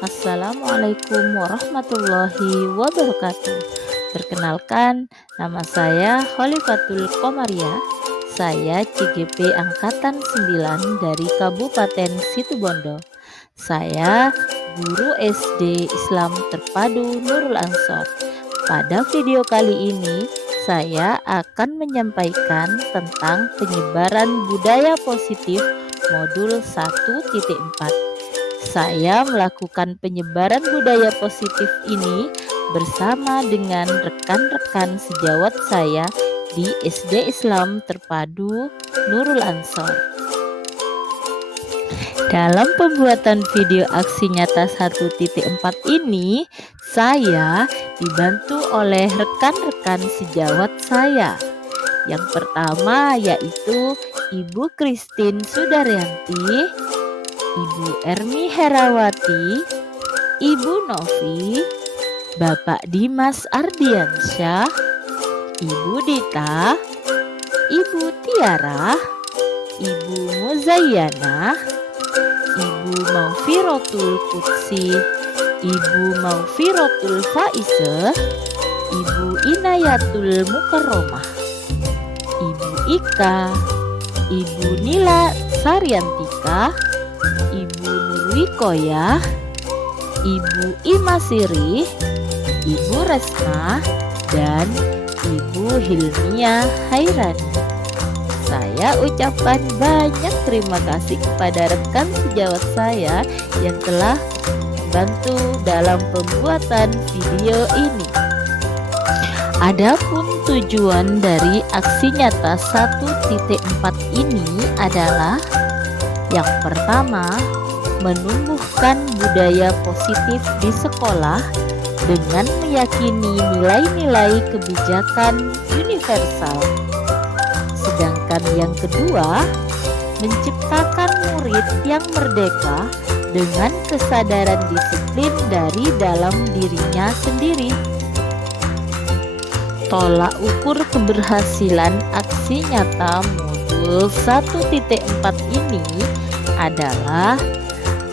Assalamualaikum warahmatullahi wabarakatuh. Perkenalkan, nama saya Khalifatul Komaria. Saya CGP Angkatan 9 dari Kabupaten Situbondo. Saya guru SD Islam Terpadu Nurul Ansor. Pada video kali ini, saya akan menyampaikan tentang penyebaran budaya positif modul 1.4. Saya melakukan penyebaran budaya positif ini bersama dengan rekan-rekan sejawat saya di SD Islam Terpadu Nurul Ansor. Dalam pembuatan video aksi nyata 1.4 ini, saya dibantu oleh rekan-rekan sejawat saya. Yang pertama yaitu Ibu Christine Sudaryanti, Ibu Ermi Herawati, Ibu Novi, Bapak Dimas Ardiansyah, Ibu Dita, Ibu Tiara, Ibu Muzayyana, Ibu Maufirotul Qudsi, Ibu Maufirotul Faizah, Ibu Inayatul Mukarromah, Ibu Ika, Ibu Nila Saryantika, Ibu Nurwikoyah, Ibu Imasiri, Ibu Resma, dan Ibu Hilmia Hairani. Saya ucapkan banyak terima kasih kepada rekan sejawat saya yang telah membantu dalam pembuatan video ini. Adapun tujuan dari aksi nyata 1.4 ini adalah yang pertama, menumbuhkan budaya positif di sekolah dengan meyakini nilai-nilai kebijakan universal. Sedangkan yang kedua, menciptakan murid yang merdeka dengan kesadaran disiplin dari dalam dirinya sendiri. Tolak ukur keberhasilan aksi nyata modul 1.4 ini adalah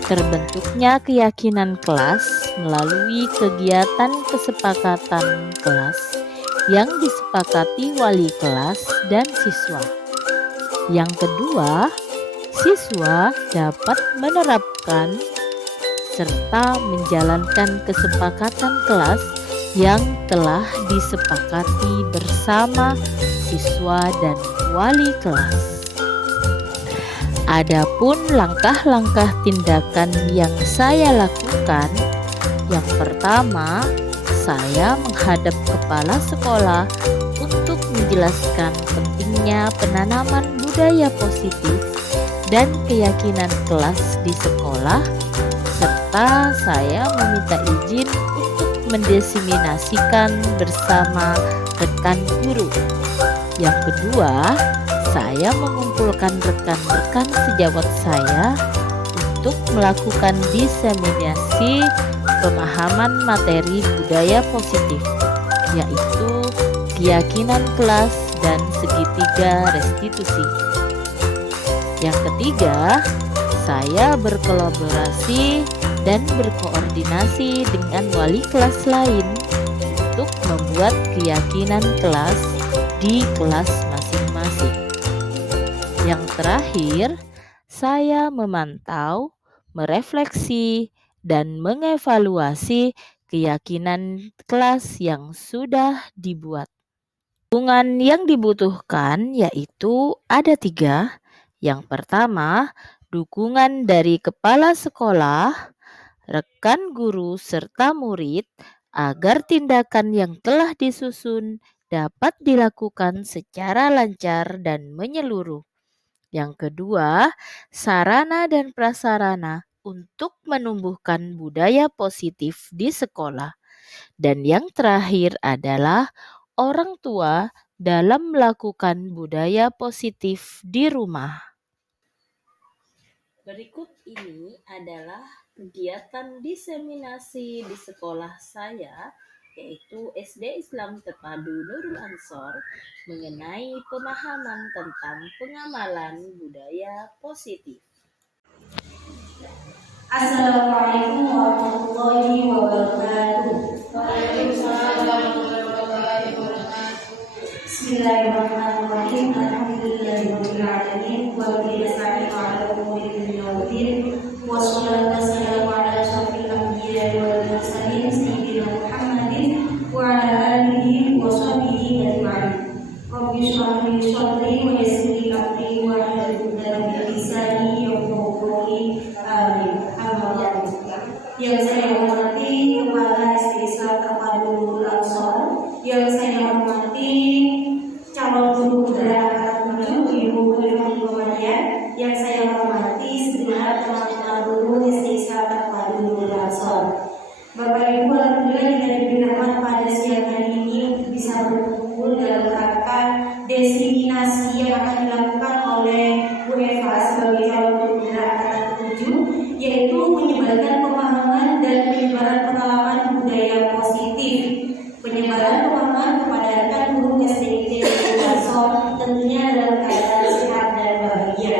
terbentuknya keyakinan kelas melalui kegiatan kesepakatan kelas yang disepakati wali kelas dan siswa. Yang kedua, siswa dapat menerapkan serta menjalankan kesepakatan kelas yang telah disepakati bersama siswa dan wali kelas. Adapun langkah-langkah tindakan yang saya lakukan, yang pertama, saya menghadap kepala sekolah untuk menjelaskan pentingnya penanaman budaya positif dan keyakinan kelas di sekolah, serta saya meminta izin untuk mendiseminasikan bersama rekan guru. Yang kedua, saya mengumpulkan rekan-rekan sejawat saya untuk melakukan diseminasi pemahaman materi budaya positif, yaitu keyakinan kelas dan segitiga restitusi. Yang ketiga, saya berkolaborasi dan berkoordinasi dengan wali kelas lain untuk membuat keyakinan kelas di kelas masing-masing. Yang terakhir, saya memantau, merefleksi, dan mengevaluasi keyakinan kelas yang sudah dibuat. Dukungan yang dibutuhkan yaitu ada 3. Yang pertama, dukungan dari kepala sekolah, rekan guru, serta murid agar tindakan yang telah disusun dapat dilakukan secara lancar dan menyeluruh. Yang kedua, sarana dan prasarana untuk menumbuhkan budaya positif di sekolah. Dan yang terakhir adalah orang tua dalam melakukan budaya positif di rumah. Berikut ini adalah kegiatan diseminasi di sekolah saya, yaitu SD Islam Terpadu Nurul Ansor, mengenai pemahaman tentang pengamalan budaya positif. Assalamualaikum warahmatullahi wabarakatuh. Waalaikumsalam warahmatullahi wabarakatuh. Bismillahirrahmanirrahim. Alhamdulillahirabbil alamin wa bihi nasta'inu 'ala umuri dunya waddin. Wassalatu wassalamu 'ala asyrofil anbiya'i wal mursalin sayyidina Muhammadin wa 'ala alihi wa sahbihi ajma'in. Rabbi shrah li sadri wa yassir li amri wa hlul 'uqdatam min lisani yafqahu qawli. Amin. Yang saya hormati Kepala SD Islam Terpadu Nurul Ansor, yang saya hormati calon guru penggerak angkatan 7 Ibu Irfan Muhammadiyah, yang saya hormati segenap teman-teman guru SD Islam Terpadu Nurul Ansor. Bapak Ibu, alhamdulillah kita diberi rahmat pada siang hari ini untuk bisa berkumpul dalam rangka desiminasi yang akan dilakukan oleh Bu Eva sebagai calon guru penggerak angkatan 7, yaitu menyebarkan pemahaman dan penyebaran pengalaman budaya positif, penyebaran pemahaman kepada rekan guru SDIT Ansor tentunya dalam keadaan sehat dan bahagia.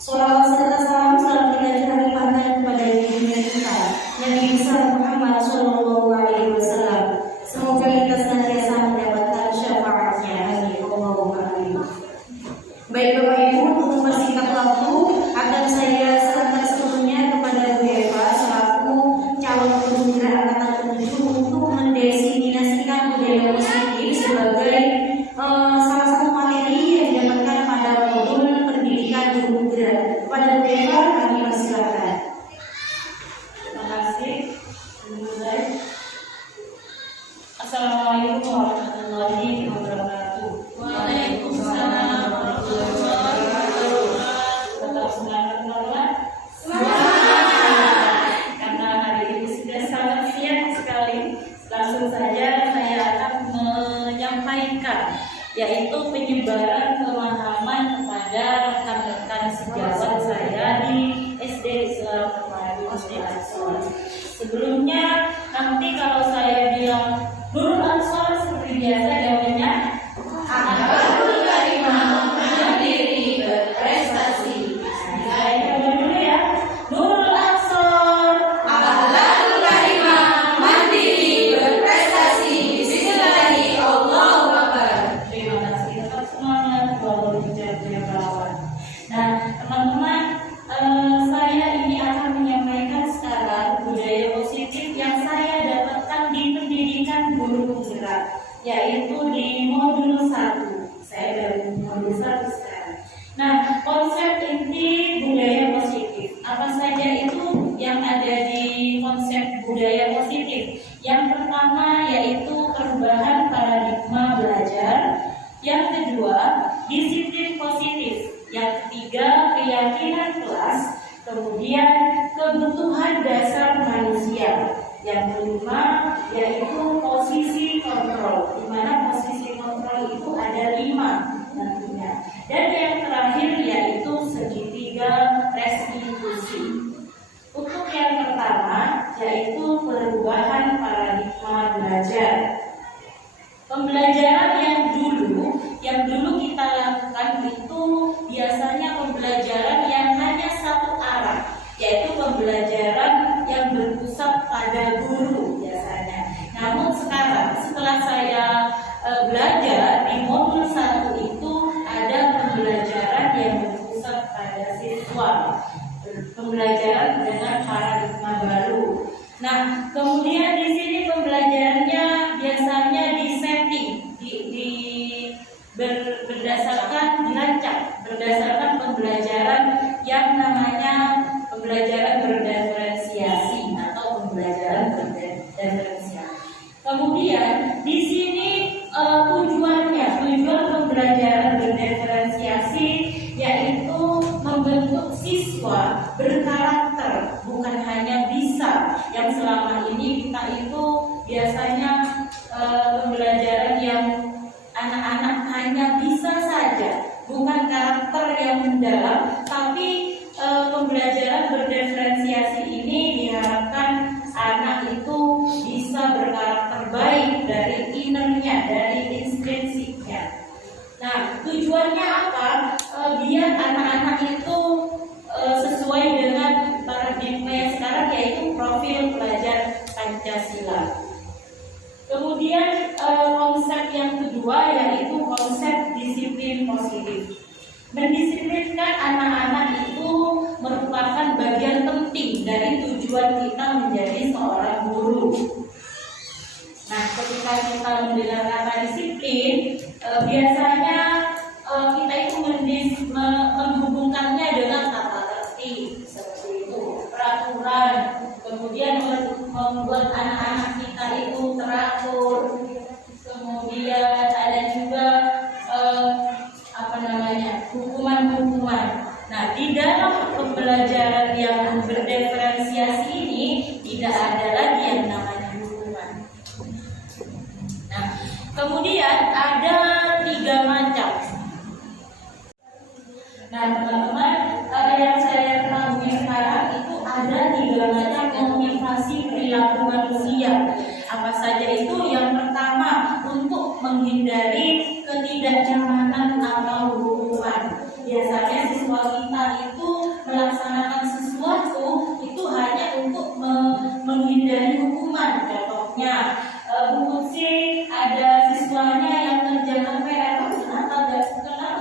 Sholawat serta salam selalu kita curahkan kepada junjungan kita Nabi besar Muhammad Shallallahu Alaihi Wasallam. Semoga kita senantiasa mendapatkan syafaatnya. Amin. Allahumma amin. Baik Bapak Ibu, untuk mempersingkat waktu akan saya serahkan sepenuhnya kepada Bu Eva selaku calon penggerak angkatan 7 untuk mendesiminasikan budaya positif sebagai salah satu materi yang didapatkan pada modul pendidikan guru penggerak. Kepada Bu Eva kami persilakan. Terima kasih. Assalamualaikum warahmatullahi wabarakatuh. Waalaikumsalam warahmatullahi wabarakatuh. Tetap semangat teman-teman. Karena hari ini sudah sangat siang sekali, langsung saja saya akan menyampaikan yaitu penyebaran pemahaman kepada rekan-rekan sejawat saya di SD Islam Terpadu Nurul Ansor. Sebelumnya nanti kalau saya bilang Nurul Ansor seperti biasa jawabannya Angkatan Karimah mandiri berprestasi. saya coba dulu ya. Nurul Ansor Angkatan Karimah mandiri berprestasi. Bismillahirrahmanirrahim. Allahu Akbar. Terima kasih, tetap semangat walau dijajah lawan. Nah, teman-teman, saya ini akan menyampaikan sekarang budaya positif yang saya dapatkan di pendidikan guru penggerak, yaitu di modul 1. Saya dari modul 1 sekarang. Nah, konsep inti budaya positif apa saja itu yang ada di konsep budaya positif? Yang pertama yaitu perubahan paradigma belajar. Yang kedua, disiplin positif. Yang ketiga, keyakinan kelas. Kemudian, kebutuhan dasar manusia. Yang kelima, yaitu posisi kontrol. Di mana posisi kontrol itu ada 5 nantinya. Dan yang terakhir yaitu segitiga restitusi. Untuk yang pertama, yaitu perubahan paradigma belajar. Pembelajaran yang dulu kita lakukan itu biasanya pembelajaran yang hanya satu arah, yaitu pembelajaran yang berpusat pada guru biasanya. Namun sekarang setelah saya belajar di modul 1 itu ada pembelajaran yang berpusat pada siswa, pembelajaran dengan paradigma baru. Nah, kemudian di sini pembelajarannya biasanya disetting, berdasarkan dirancang, berdasarkan pembelajaran yang namanya pembelajaran berdiferensiasi atau pembelajaran berdiferensiasi. Kemudian di sini tujuan pembelajaran berdiferensiasi yaitu membentuk siswa berkarakter, bukan hanya bisa. Yang selama ini kita itu biasanya pembelajaran yang anak-anak hanya bisa saja, bukan karakter yang mendalam. Tapi pembelajaran berdiferensiasi ini diharapkan anak itu bisa berkarakter baik dari innernya, dari intrinsipnya. Nah, tujuannya apa? Biar anak-anak itu sesuai dengan paradigma yang sekarang anak-anak itu merupakan bagian penting dari tujuan kita menjadi seorang guru. Nah, ketika kita mendengar kata disiplin, biasanya kita itu menghubungkannya dengan tata tertib, seperti itu, peraturan, kemudian membuat anak-anak kita itu teratur, kemudian ada juga hukuman-hukuman. Nah, di dalam pembelajaran yang berdiferensiasi ini tidak ada lagi yang namanya hukuman. Nah, kemudian ada 3 macam. Nah, teman-teman, yang saya ketahui sekarang itu ada 3 macam motivasi perilaku manusia. Apa saja itu? Yang pertama, untuk menghindari ketidaknyamanan atau hukuman. Biasanya siswa kita itu melaksanakan sesuatu itu hanya untuk menghindari hukuman. Contohnya, Bu Putsi ada siswanya yang mengerjakan PR, kenapa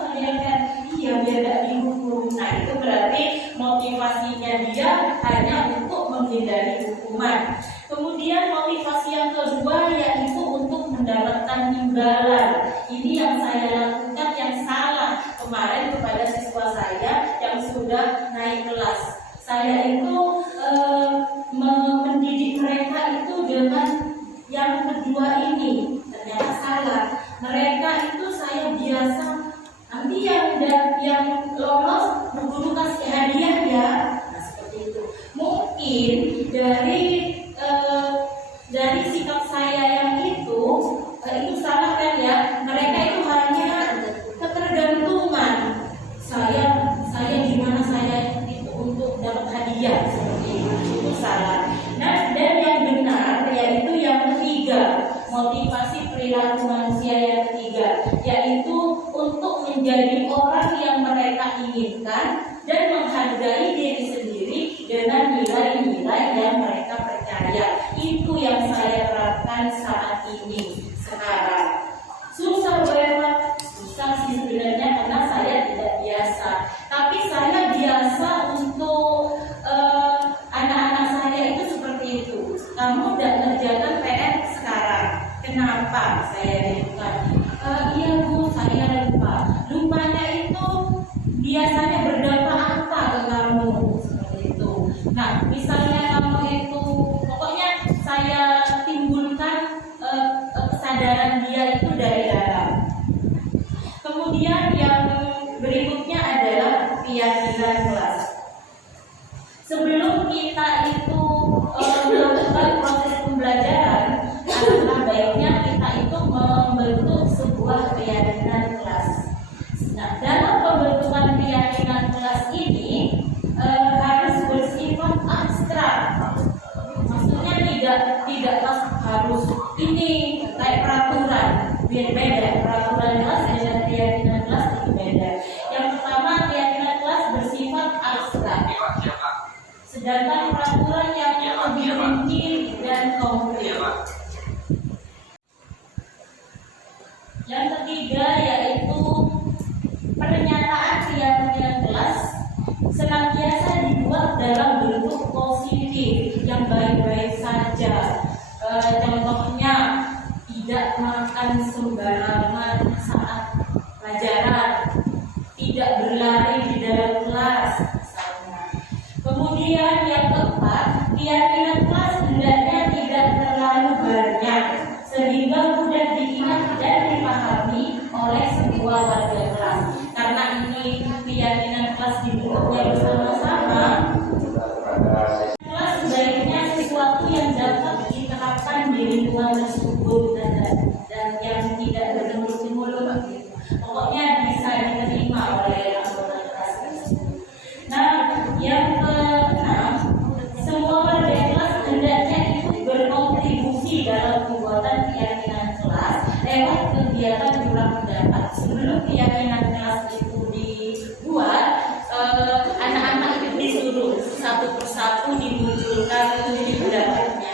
mengerjakan? Iya, biar tidak dihukum. Nah, itu berarti motivasinya dia hanya untuk menghindari hukuman. Kemudian motivasi yang kedua yaitu untuk mendapatkan imbalan. Ini yang saya lakukan yang salah kemarin kepada siswa saya yang sudah naik kelas. Saya itu mendidik mereka itu dengan yang kedua ini, ternyata salah. Mereka itu saya biasa nanti yang lolos guru kasih hadiah ya. Nah, seperti itu. Mungkin dari sikap saya yang itu salah kan ya. Mereka itu hanya ketergantungan. Saya gimana saya itu untuk dapat hadiah seperti itu salah. Nah, dan yang benar yaitu yang ketiga, motivasi perilaku manusia yang ketiga, yaitu untuk menjadi orang yang mereka inginkan dan menghargai diri sendiri dengan nilai-nilai yang mereka percaya. Itu yang saya terapkan saat ini sekarang. Susah banget, susah sih sebenarnya karena saya tidak biasa. Tapi saya biasa untuk anak-anak saya itu seperti itu. Kamu tidak mengerjakan PR sekarang. Kenapa saya lakukan? Iya Bu, saya lupa. Lupanya itu biasanya berdampak apa ke kamu? Seperti itu. Nah, misalnya kamu itu, pokoknya saya timbulkan kesadaran dia itu dari dalam. Kemudian yang berikutnya adalah keyakinan kelas. Sebelum kita itu melakukan proses pembelajaran, alangkah baiknya kita itu membentuk sebuah keyakinan kelas. Nah, dalam pembentukan keyakinan kelas ini harus bersifat abstrak. Maksudnya tidak harus ini kayak peraturan. Beda peraturan kelas dengan keyakinan kelas itu beda. Yang pertama, keyakinan kelas bersifat abstrak. Sedangkan peraturan yang lebih rinci dan konkret. Yang ketiga yaitu pernyataan keyakinan kelas senantiasa dibuat dalam bentuk positif yang baik-baik saja. Contohnya, tidak makan sembarangan saat pelajaran, tidak berlari di dalam kelas, misalnya. Kemudian yang keempat, keyakinan kelas hendaknya tidak terlalu banyak sehingga mudah diingat dan dipahami oleh semua warga kelas. Karena ini keyakinan kelas dibentuknya bersama-sama, kelas sebaiknya sesuatu yang dapat diterapkan di lingkungan tersebut dan yang tidak bermulut-mulut. Pokoknya bisa diterima oleh anggota kelas tersebut. Nah, yang keenam, semua warga kelas hendaknya ikut berkontribusi dalam pembuatan keyakinan kelas lewat kegiatan jual pendapat. Sebelum keyakinan kelas itu dibuat, anak-anak itu disuruh satu persatu dimunculkan pendapatnya.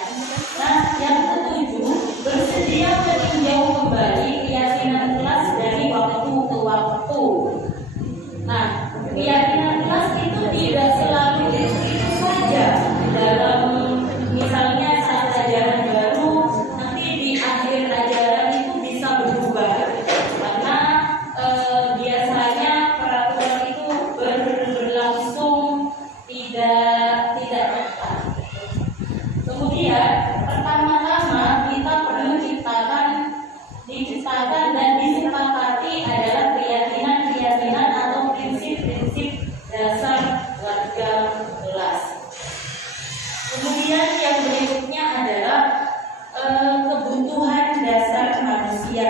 Nah, yang ketujuh, bersedia meninjau kembali keyakinan kelas dari waktu ke waktu. Nah, keyakinan tidak tepat. Kemudian pertama-tama kita perlu diciptakan dan disepakati adalah keyakinan atau prinsip-prinsip dasar warga kelas. Kemudian yang berikutnya adalah kebutuhan dasar manusia.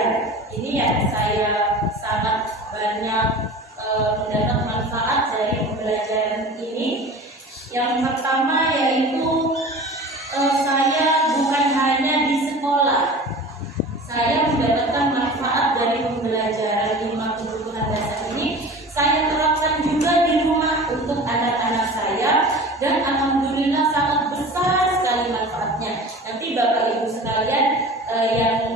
Ini yang saya sangat banyak mendapat manfaat dari pembelajaran ini. Yang pertama yaitu saya bukan hanya di sekolah, saya mendapatkan manfaat dari pembelajaran 5 kebutuhan dasar ini. Saya terapkan juga di rumah untuk anak-anak saya, dan alhamdulillah sangat besar sekali manfaatnya. Nanti Bapak Ibu sekalian yang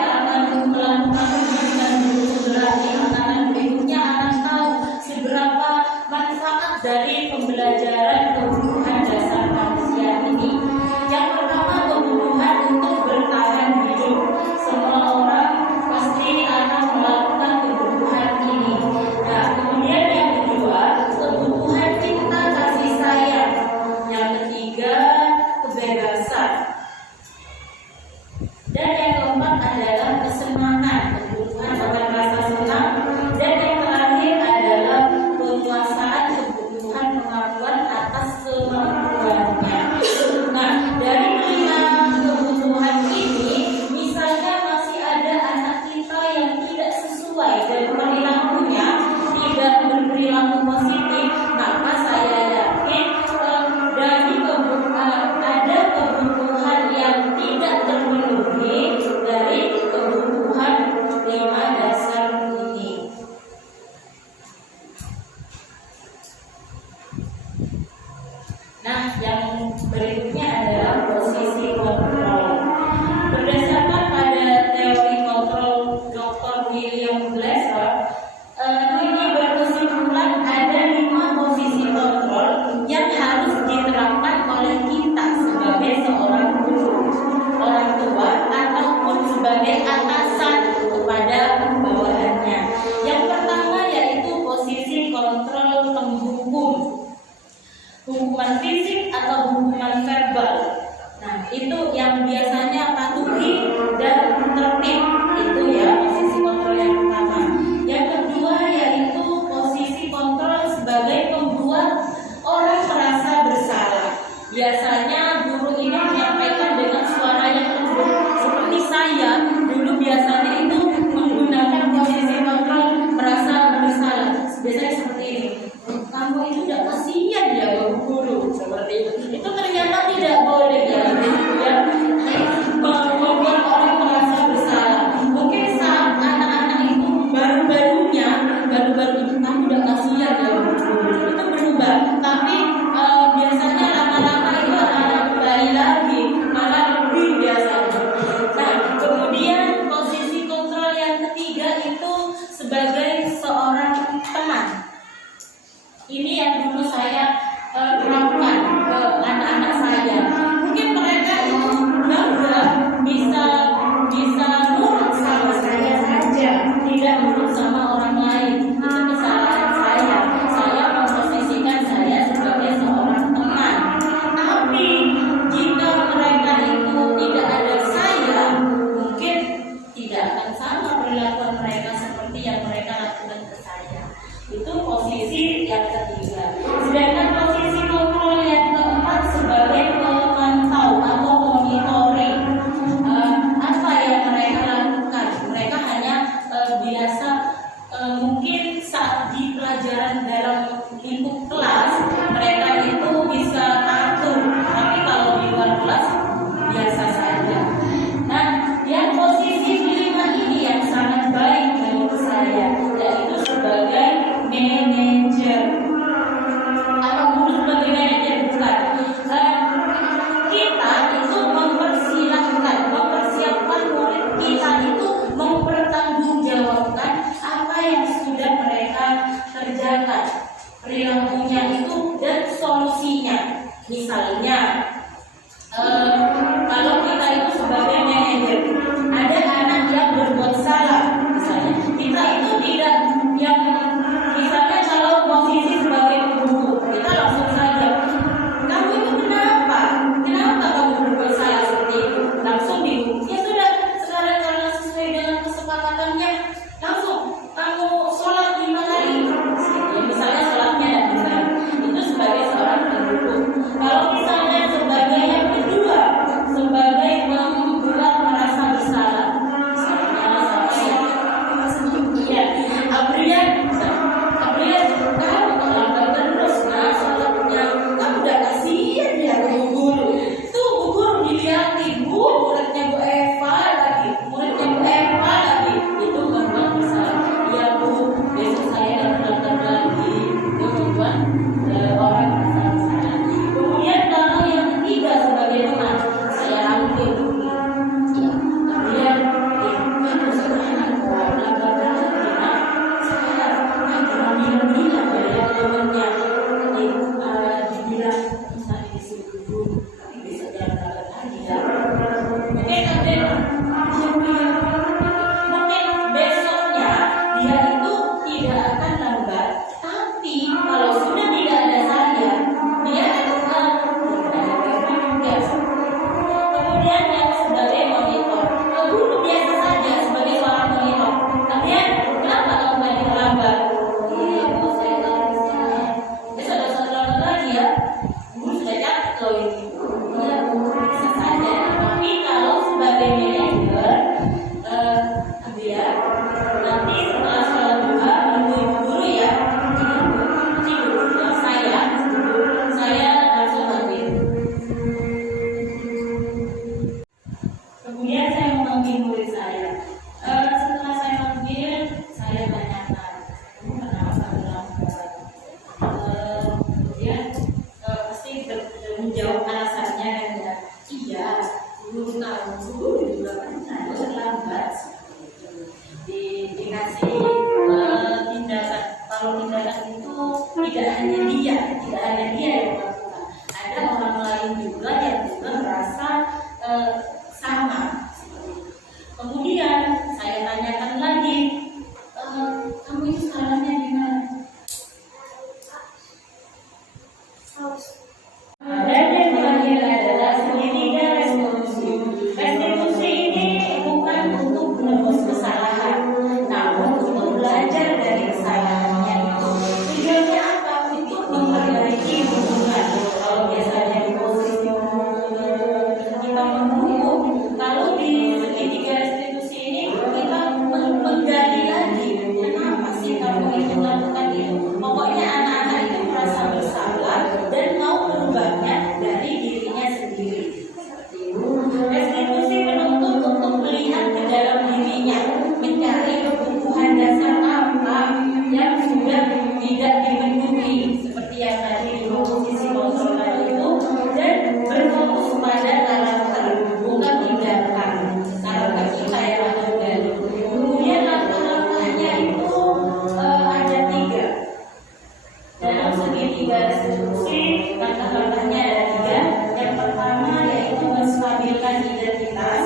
akan melakukan pendidikan generasi anak-anak berikutnya akan tahu seberapa manfaat dari pembelajaran kebutuhan dasar manusia ini. Yang pertama, kebutuhan untuk bertahan hidup. Semua orang pasti akan melakukan kebutuhan ini. Nah, kemudian yang kedua, kebutuhan cinta kasih sayang. Yang ketiga, kebebasan. Dan yang keempat adalah kesenangan, kebutuhan akan rasa senang. Dan yang terakhir adalah penguasaan kebutuhan pengakuan atas kemampuannya. Nah, dari 5 kebutuhan ini, misalnya masih ada anak kita yang tidak sesuai dan perilakunya tidak berperilaku positif, maka saya yakin ada kebutuhan yang tidak terpenuhi dari kebutuhan 5 dasar ini. Nah, yang berikutnya adalah posisi kontrol. Berdasarkan pada teori kontrol Dr. William Glasser, ini berkesimpulan ada 5 posisi kontrol yang harus diterapkan oleh kita sebagai seorang guru, orang tua, ataupun sebagai atasan kepada bawahannya. Yang pertama yaitu posisi kontrol penghukum, hukuman fisik atau hukuman verbal. Nah, itu yang biasanya patuhi dan tertib. Itu ya posisi kontrol yang pertama. Yang kedua yaitu posisi kontrol sebagai pembuat orang merasa bersalah. Biasanya guru ini menyampaikan dengan suara yang lembut. Seperti saya dulu biasanya itu menggunakan posisi kontrol merasa bersalah. Biasanya seperti ini. Kamu itu udah kasihan ya guru, seperti itu. Itu ternyata tidak boleh ya. Membuat orang merasa bersalah. Mungkin saat anak-anak itu baru-baru itu kamu udah kasihan ya guru. Itu berubah. Tapi biasanya lama-lama itu anak-anak kembali lagi, malah lebih biasanya. Nah, kemudian posisi kontrol yang ketiga itu sebagai seorang teman. Ini yang dulu saya terapkan ke anak-anak saya. Mungkin mereka itu bangga bisa nurut sama saya saja, tidak nurut sama orang lain. Itu kesalahan saya. Saya memposisikan saya sebagai seorang teman. Tapi jika mereka itu tidak ada saya, mungkin tidak akan sama perlakuan mereka seperti yang mereka lakukan ke saya. Itu posisi yang ketiga. Sedangkan posisi kontrol yang keempat sebagai pemantau atau monitoring. Apa yang mereka lakukan? Mereka hanya biasa mungkin saat di pelajaran dalam lingkup kelas mereka itu bisa tatu, tapi kalau di luar kelas biasa saja. Nah, yang posisi kelima ini yang sangat baik menurut saya, yaitu sebagai manajer atau guru sebagai manajer bukan. Kita itu mempersiapkan murid kita itu mempertanggungjawabkan apa yang sudah mereka kerjakan, perilakunya itu dan solusinya. Misalnya, kalau kita itu sebagai manajer, ada anak yang berbuat salah, misalnya kita itu tidak yang bisa itu tidak hanya dia yang melakukan, ada orang lain juga yang juga merasa sama. Kemudian saya tanyakan lagi, kamu itu salahnya di mana? Dan yang terakhir adalah segitiga restitusi. Restitusi ini bukan untuk menebus kesalahan, namun untuk belajar dari kesalahannya itu. Tujuannya apa? Untuk memperbaiki hubungan. Kalau biasanya di posisi kita menunggu, kalau di segitiga restitusi ini kita menggali lagi, kenapa sih kamu itu melakukan itu? Pokoknya anak-anak itu merasa bersalah dan mau merubahnya dari dirinya sendiri. Restitusi menuntut untuk melihat ke dalam dirinya, mencari kebutuhan dasar apa yang sudah tidak dipenuhi, seperti yang tadi di posisi kontrol tadi itu, dan berfokus pada karakter, bukan tindakan. Karakter kita yang ada dari. Kemudian langkah-langkahnya itu ada 3. Dalam segitiga restitusi, langkah-langkahnya ada 3. Yang pertama yaitu menstabilkan identitas,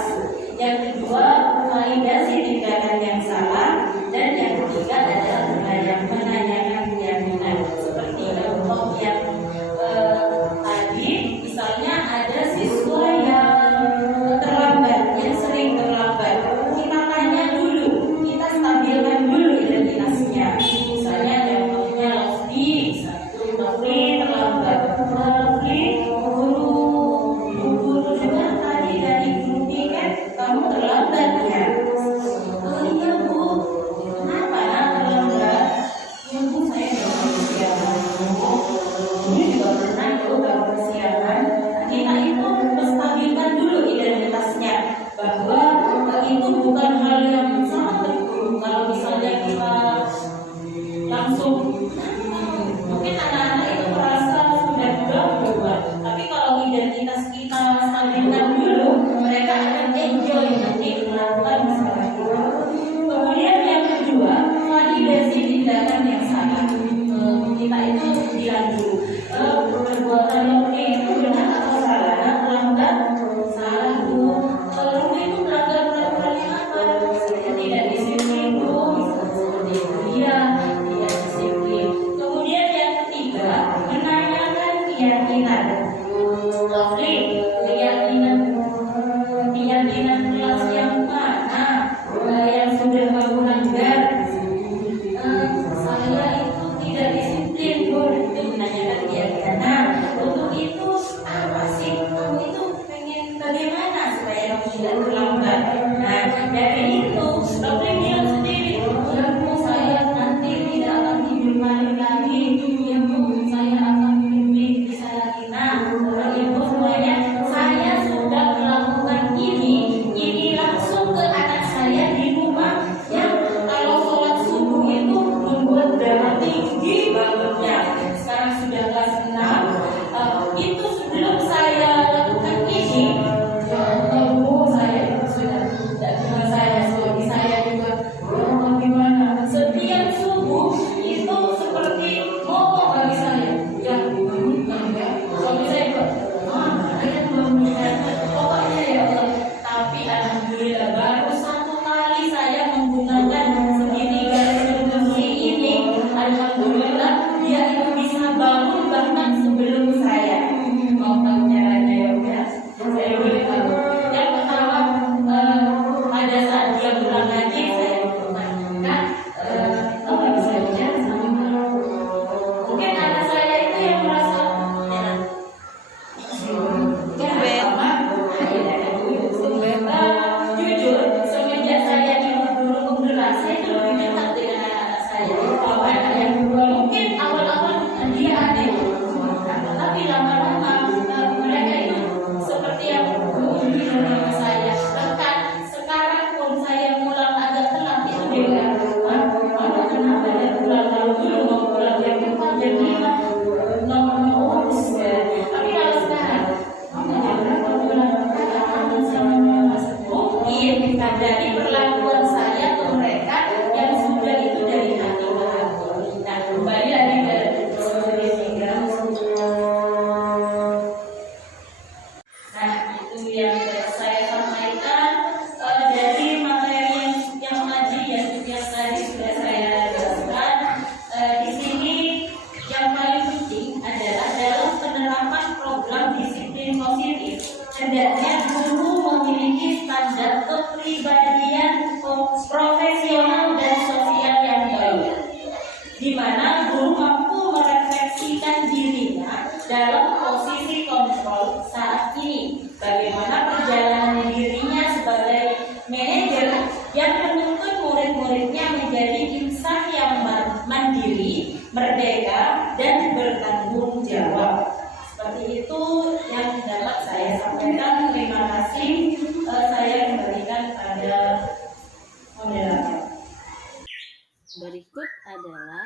yang kedua validasi tindakan yang salah, dan yang ketiga adalah menanyakan keyakinan. Seperti contoh yang tadi, misalnya ada siswa yang terlambat, yang sering terlambat, kita tanya dulu, kita stabilkan dulu identitasnya. Misalnya contohnya Lofli terlambat. Lofli, guru juga tadi dari guru kan kamu terlambat ya? Oh iya Bu, kenapa terlambat? Ya Bu, saya nggak persiapan. Ini juga pernah tuh nggak persiapan. Kita itu menstabilkan dulu identitasnya bahwa itu bukan hal yang sangat terburuk. Kalau misalnya kita langsung mungkin anak-anak itu merasa sudah berubah, tapi kalau identitas kita stabilkan dulu, mereka akan enjoy nanti melakukan masalah itu. Kemudian yang kedua, validasi tindakan yang salah. Kita itu bilang dulu, perbuatan Lofli itu benar atau salah? Melanggar salah Bu. Lofli itu melanggar peraturannya apa? Saya tidak disiplin Bu. Seperti itu dia tidak disiplin. Kemudian yang ketiga, menanyakan keyakinan. Lofli, keyakinan kelas yang mana yang sudah kamu langgar? Saya itu tidak disiplin Bu. Itu menanyakan keyakinan. Nah, untuk itu apa sih? Kamu itu pengen bagaimana supaya kamu tidak terlambat? Nah, dari itu Lofli bilang sendiri, ya Bu, saya nanti tidak akan tidur malam lagi. Ya Bu, saya akan lebih bisa lagi. Nah, Ibu semuanya, saya sudah melakukan ini langsung ke anak saya di rumah yang kalau sholat subuh itu membuat darah tinggi bangetnya. Sekarang sudah kelas 6. Itu sebelum saya lakukan ini, ya Allah Bu, saya sudah tidak cuma saya, suami saya juga. Ya Allah, gimana? Setiap subuh itu seperti ngomong bagi saya. Ya, bangunkan ya. Suami saya juga, saya bangunkan. Pokoknya ya Allah. Tapi alhamdulillah baru 1 kali saya menggunakan segitiga restitusi ini, alhamdulillah dia itu bisa bangun bahkan sebelum saya. Mau tahu caranya ya udah, saya boleh tahu. Yang pertama, pada saat dia pulang ngaji, saya bertanya, apa bisa bicara sama mungkin anak saya itu yang merasa enak. Jujur, semenjak saya dulu kelas, saya itu lebih dekat dengan anak saya. Kalau anak yang kedua mungkin awal-awal dia adik, mana guru mampu merefleksikan dirinya dalam posisi kontrol saat ini. Bagaimana perjalanan dirinya sebagai manajer yang menuntun murid-muridnya menjadi insan yang mandiri, merdeka, dan bertanggung jawab. Seperti itu yang dapat saya sampaikan. Terima kasih. Saya kembalikan pada moderator. Berikut adalah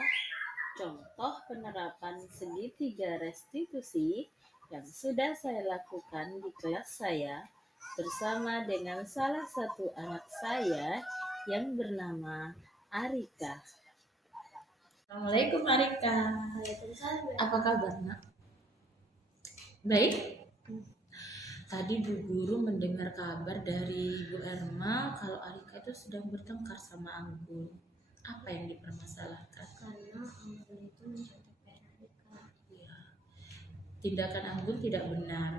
contoh penerapan segitiga restitusi yang sudah saya lakukan di kelas saya bersama dengan salah satu anak saya yang bernama Arika. Assalamualaikum Arika. Apa kabar nak? Baik. Tadi Bu Guru mendengar kabar dari Bu Erma kalau Arika itu sedang bertengkar sama Anggun. Apa yang dipermasalahkan? Karena Anggun itu mencontoh Arika. Ya. Tindakan Anggun tidak benar.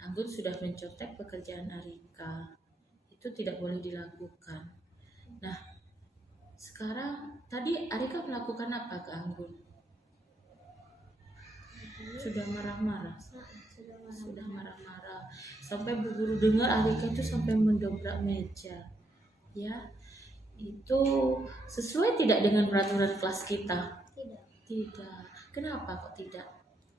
Anggun sudah mencontek pekerjaan Arika. Itu tidak boleh dilakukan. Nah, sekarang tadi Arika melakukan apa ke Anggun? Sudah marah-marah. Sudah marah-marah. Sampai Bu Guru dengar Arika itu sampai mendobrak meja. Ya. Itu sesuai tidak dengan peraturan kelas kita? Tidak. Tidak. Kenapa kok tidak?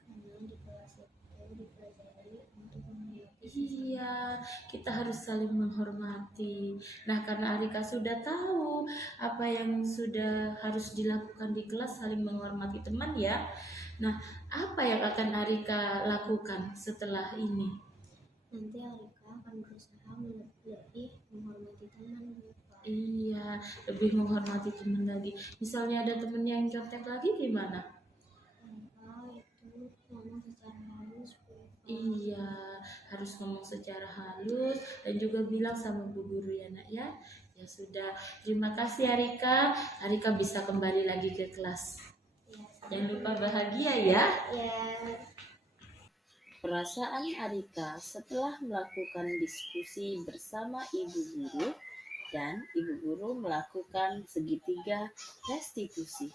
Karena di kelas itu dipelajari untuk menghormati. Iya, kita harus saling menghormati. Nah, karena Arika sudah tahu apa yang sudah harus dilakukan di kelas, saling menghormati teman ya. Nah, apa yang akan Arika lakukan setelah ini? Nanti Arika akan berusaha lebih menghormati teman. Iya, lebih menghormati teman lagi. Misalnya ada temen yang contek lagi gimana? Arika itu ngomong secara halus. Iya, harus ngomong secara halus dan juga bilang sama Bu Guru ya nak ya. Ya sudah, terima kasih Arika. Arika bisa kembali lagi ke kelas. Jangan lupa bahagia ya. Ya. Perasaan Arika setelah melakukan diskusi bersama Ibu Guru dan Ibu Guru melakukan segitiga restitusi.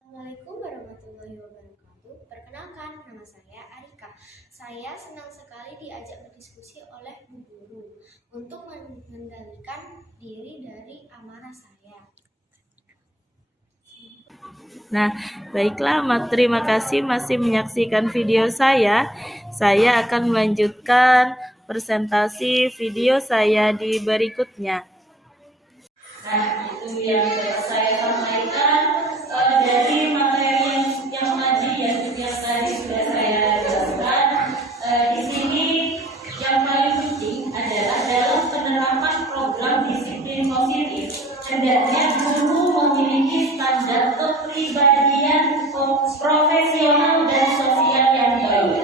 Assalamualaikum warahmatullahi wabarakatuh. Perkenalkan, nama saya Arika. Saya senang sekali diajak berdiskusi oleh Bu Guru untuk mengendalikan diri dari amarah saya. Nah, baiklah, terima kasih masih menyaksikan video saya. Saya akan melanjutkan presentasi video saya di berikutnya. Nah, itu yang saya sampaikan dari materi yang tadi yang tadi sudah saya jelaskan. Di sini yang paling penting adalah dalam penerapan program disiplin positif, hendaknya guru memiliki standar kepribadian profesional dan sosial yang baik,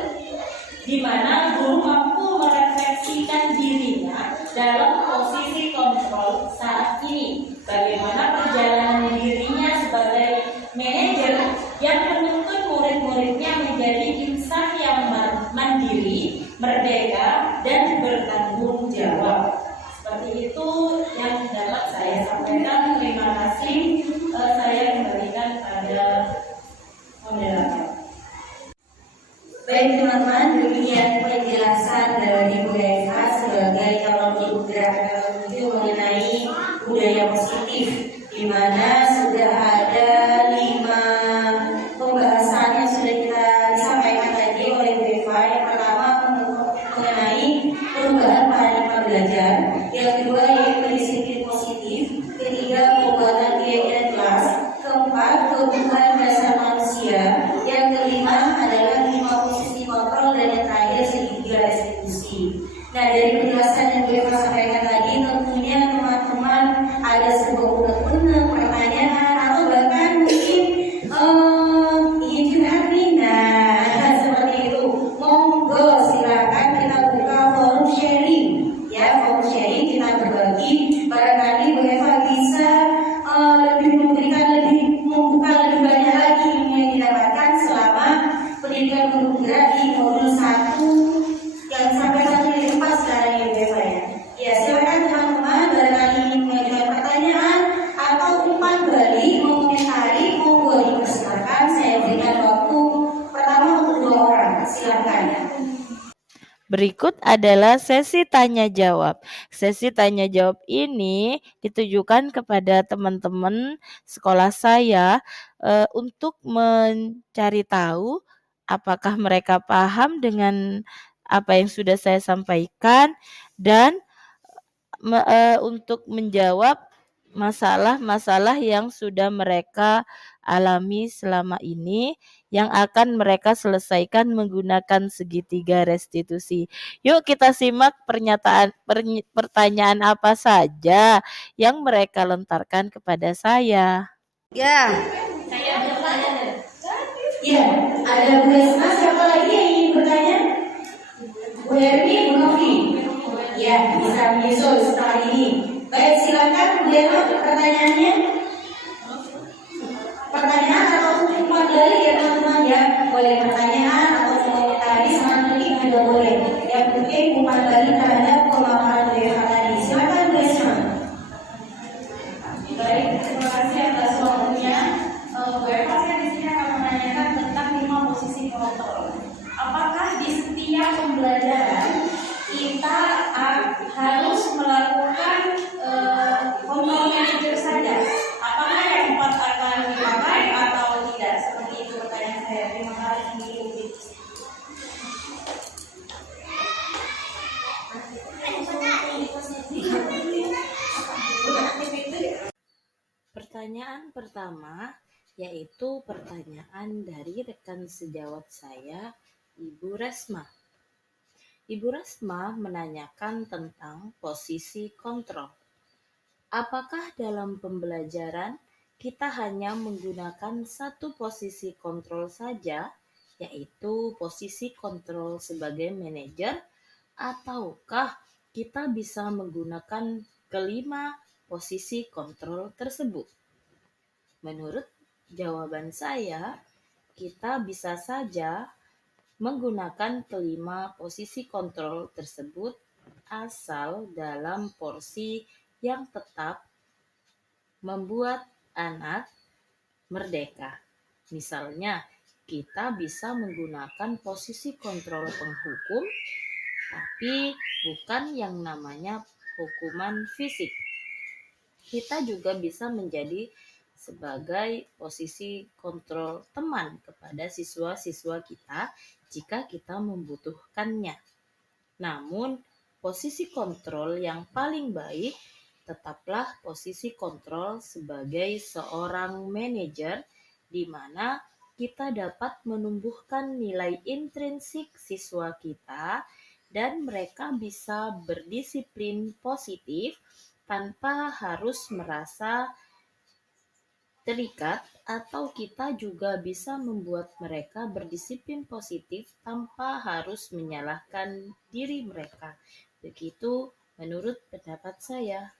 di mana guru mampu merefleksikan dirinya dalam posisi kontrol saat ini. Bagaimana perjalanan dirinya sebagai manajer yang menuntun murid-muridnya menjadi insan yang mandiri, merdeka, dan bertanggung jawab. Seperti itu yang dapat saya sampaikan. Terima kasih. Saya kembalikan pada moderator. Baik teman-teman, demikian penjelasan dari Bu Eva sebagai calon ibu gerak itu mengenai budaya positif, di mana sudah ada 5 pembahasan yang sudah kita disampaikan tadi oleh Bu Eva. Yang pertama mengenai perubahan paradigma belajar, yang kedua yaitu disiplin positif, ketiga pembuatan kegiatan kelas, keempat kebutuhan dasar manusia, yang kelima adalah 5 posisi kontrol, dan yang terakhir segitiga restitusi. Nah, dari penjelasan yang gue sampaikan tadi, tentunya teman-teman ada sebuah unek-unek, pertanyaan, atau bahkan mungkin ingin curhat nih. Nah, seperti itu, monggo silakan kita buka forum sharing. Ya, forum sharing kita berbagi. Barangkali Bu Eva bisa membuka lebih banyak lagi ilmu yang didapatkan selama pendidikan guru gerak di modul 1 yang sampai 1 4 sekarang ini Bu Eva ya. Ya, silakan teman-teman, barangkali ingin mengajukan pertanyaan atau umpan balik, mengomentari, monggo dipersilakan. Berikut adalah sesi tanya jawab. Sesi tanya jawab ini ditujukan kepada teman-teman sekolah saya untuk mencari tahu apakah mereka paham dengan apa yang sudah saya sampaikan dan untuk menjawab masalah-masalah yang sudah mereka alami selama ini yang akan mereka selesaikan menggunakan segitiga restitusi. Yuk kita simak pertanyaan apa saja yang mereka lontarkan kepada saya. Ya, Saya bertanya. ya, ada Bu Esma, siapa lagi yang ingin bertanya? Bu Erni, Bu Novi. Ya, bisa menyusul setelah ini. Baik, silakan Bu Erni, pertanyaannya. Pertanyaan atau pengumuman dari ya teman-teman ya. Boleh pertanyaan atau komentari sama kritik juga boleh. Yang penting pengumuman dari terhadap pemaparan WFH tadi. Silakan Bu Esma. Baik, terima kasih atas waktunya. Bu Eva, saya di sini akan menanyakan tentang 5 posisi kontrol. Apakah di setiap pembelajaran kita harus melakukan kontrol manager saja? Apakah yang 4 akan dipakai atau tidak? Seperti itu pertanyaan saya. Terima kasih. Pertanyaan pertama yaitu pertanyaan dari rekan sejawat saya, Ibu Resma. Ibu Resma menanyakan tentang posisi kontrol. Apakah dalam pembelajaran kita hanya menggunakan satu posisi kontrol saja, yaitu posisi kontrol sebagai manajer, ataukah kita bisa menggunakan kelima posisi kontrol tersebut? Menurut jawaban saya, kita bisa saja menggunakan kelima posisi kontrol tersebut asal dalam porsi yang tetap membuat anak merdeka. Misalnya, kita bisa menggunakan posisi kontrol penghukum, tapi bukan yang namanya hukuman fisik. Kita juga bisa menjadi sebagai posisi kontrol teman kepada siswa-siswa kita jika kita membutuhkannya. Namun, posisi kontrol yang paling baik tetaplah posisi kontrol sebagai seorang manajer di mana kita dapat menumbuhkan nilai intrinsik siswa kita dan mereka bisa berdisiplin positif tanpa harus merasa terikat, atau kita juga bisa membuat mereka berdisiplin positif tanpa harus menyalahkan diri mereka. Begitu menurut pendapat saya.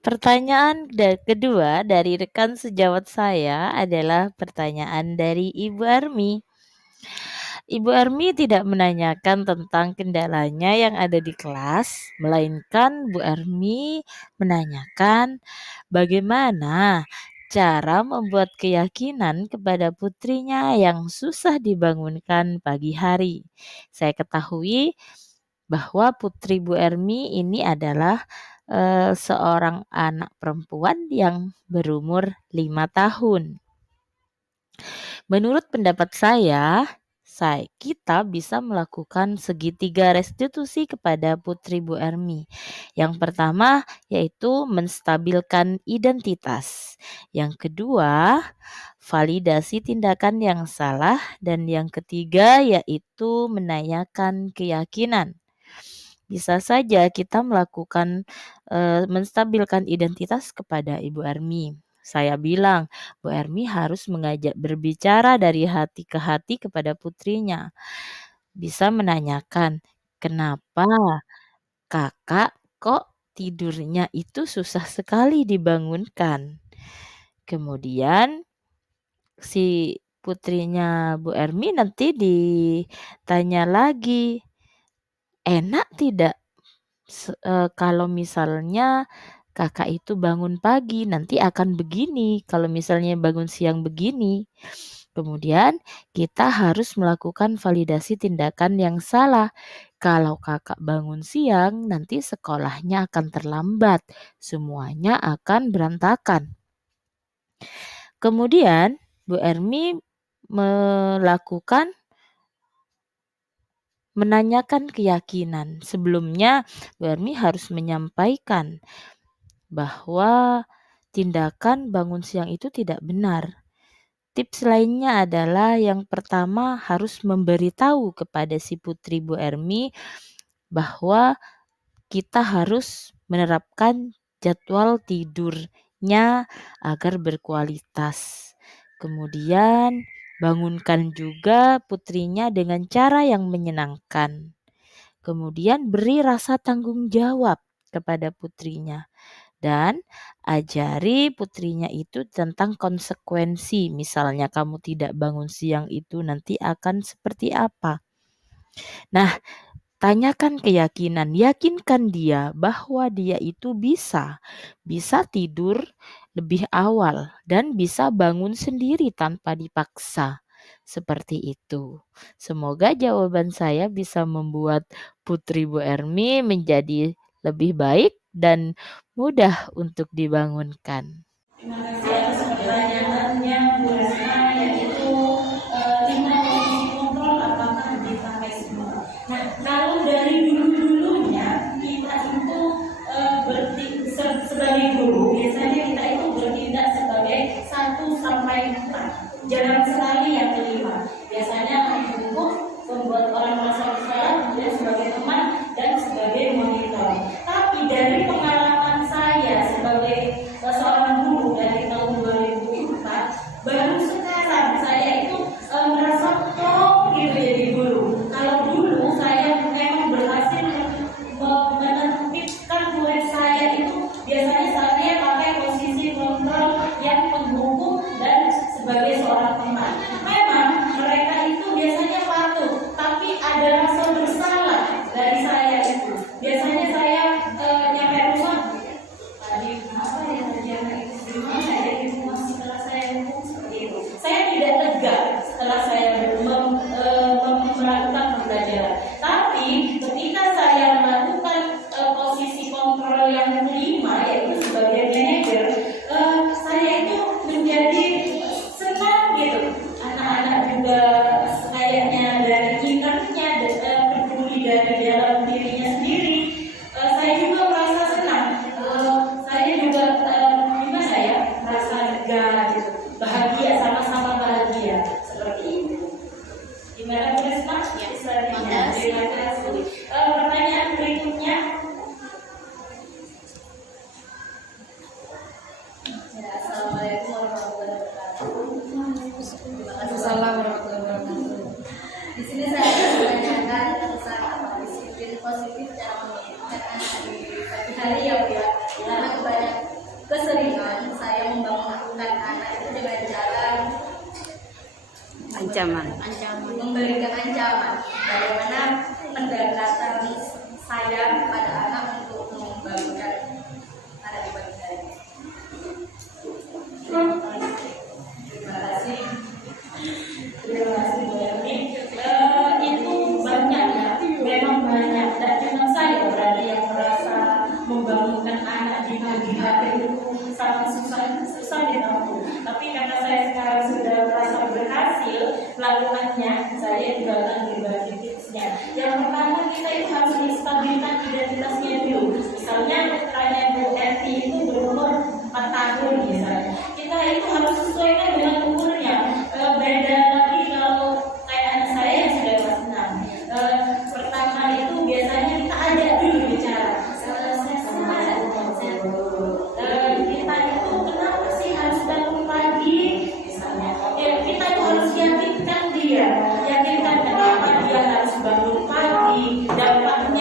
Pertanyaan kedua dari rekan sejawat saya adalah pertanyaan dari Ibu Armi. Ibu Armi tidak menanyakan tentang kendalanya yang ada di kelas, melainkan Bu Armi menanyakan bagaimana cara membuat keyakinan kepada putrinya yang susah dibangunkan pagi hari. Saya ketahui bahwa putri Bu Ermi ini adalah seorang anak perempuan yang berumur 5 tahun. Menurut pendapat kita bisa melakukan segitiga restitusi kepada putri Bu Ermi. Yang pertama yaitu menstabilkan identitas. Yang kedua, validasi tindakan yang salah. Dan yang ketiga yaitu menanyakan keyakinan. Bisa saja kita melakukan menstabilkan identitas kepada Ibu Ermi. Saya bilang, Bu Ermi harus mengajak berbicara dari hati ke hati kepada putrinya. Bisa menanyakan, kenapa kakak kok tidurnya itu susah sekali dibangunkan? Kemudian si putrinya Bu Ermi nanti ditanya lagi, enak tidak kalau misalnya kakak itu bangun pagi nanti akan begini, kalau misalnya bangun siang begini. Kemudian kita harus melakukan validasi tindakan yang salah. Kalau kakak bangun siang, nanti sekolahnya akan terlambat. Semuanya akan berantakan. Kemudian Bu Ermi menanyakan keyakinan. Sebelumnya Bu Ermi harus menyampaikan bahwa tindakan bangun siang itu tidak benar. Tips lainnya adalah yang pertama harus memberitahu kepada si putri Bu Ermi bahwa kita harus menerapkan jadwal tidurnya agar berkualitas. Kemudian bangunkan juga putrinya dengan cara yang menyenangkan. Kemudian beri rasa tanggung jawab kepada putrinya. Dan ajari putrinya itu tentang konsekuensi. Misalnya kamu tidak bangun siang itu nanti akan seperti apa. Nah, tanyakan keyakinan, yakinkan dia bahwa dia itu bisa tidur lebih awal dan bisa bangun sendiri tanpa dipaksa. Seperti itu. Semoga jawaban saya bisa membuat Putri Bu Ermi menjadi lebih baik dan mudah untuk dibangunkan. Terima kasih atas pertanyaannya Bu Resma, yaitu 5 posisi kontrol apakah dipakai semua. Nah, kalau dari dulu-dulunya kita itu sebagai guru, biasanya kita itu bertindak sebagai 1 sampai 4. Jarang sekali yang kelima. Biasanya untuk membuat orang merasa bersalah, kemudian sebagai teman dan sebagai monitor. Tapi dari pengalaman saya sebagai seorang guru dari tahun 2004, baru sekarang saya itu merasa plong gitu jadi guru. Kalau dulu saya memang berhasil menertibkan murid saya itu biasanya saya pakai posisi kontrol yang pendukung dan sebagai seorang teman. Memang mereka itu biasanya patuh, tapi ada rasa bersalah dari saya itu. Biasanya saya nyampe rumah, tadi apa yang terjadi itu gimana ya di rumah setelah saya hukum seperti itu. Saya tidak lega setelah saya melakukan pembelajaran. Tapi ketika saya melakukan posisi kontrol yang kelima, yaitu sebagai manajer, saya itu menjadi senang gitu. Anak-anak juga kayaknya dari ingatnya peduli dari dalam dirinya sendiri. Saya juga merasa senang. Saya juga gimana ya, merasa lega gitu, bahagia, sama-sama bahagia seperti itu. Gimana Bu Resma? Ya, terima kasih. Pertanyaan berikutnya. Assalamualaikum warahmatullahi wabarakatuh. Assalamualaikum warahmatullahi wabarakatuh. Di sini saya akan menanyakan tentang disiplin positif cara mendidik anak di pagi hari ya Bu ya. Karena kebanyakan keseringan saya membangunkan anak itu dengan cara memberikan ancaman. Bagaimana pendekatan saya pada anak untuk membangunkan anak di pagi hari. Terima kasih. Terima kasih Bu Ermi. Itu banyak ya, memang banyak. Dan memang saya berarti yang merasa membangunkan anak di pagi hari itu sangat susah ditempuh. Tapi karena saya sekarang sudah merasa berhasil melakukannya, saya juga akan berbagi tipsnya. Yang pertama, kita itu harus menstabilkan identitasnya dulu. Misalnya putranya Bu Ermi itu berumur 4 tahun misalnya. Kita itu harus sesuaikan dengan umurnya. Beda lagi kalau kayak anak saya yang sudah kelas 6. Pertama itu biasanya kita ajak dulu bicara. Kita itu kenapa sih harus bangun pagi misalnya? Kita itu harus yakinkan dia, yakinkan kenapa dia harus bangun pagi, dampaknya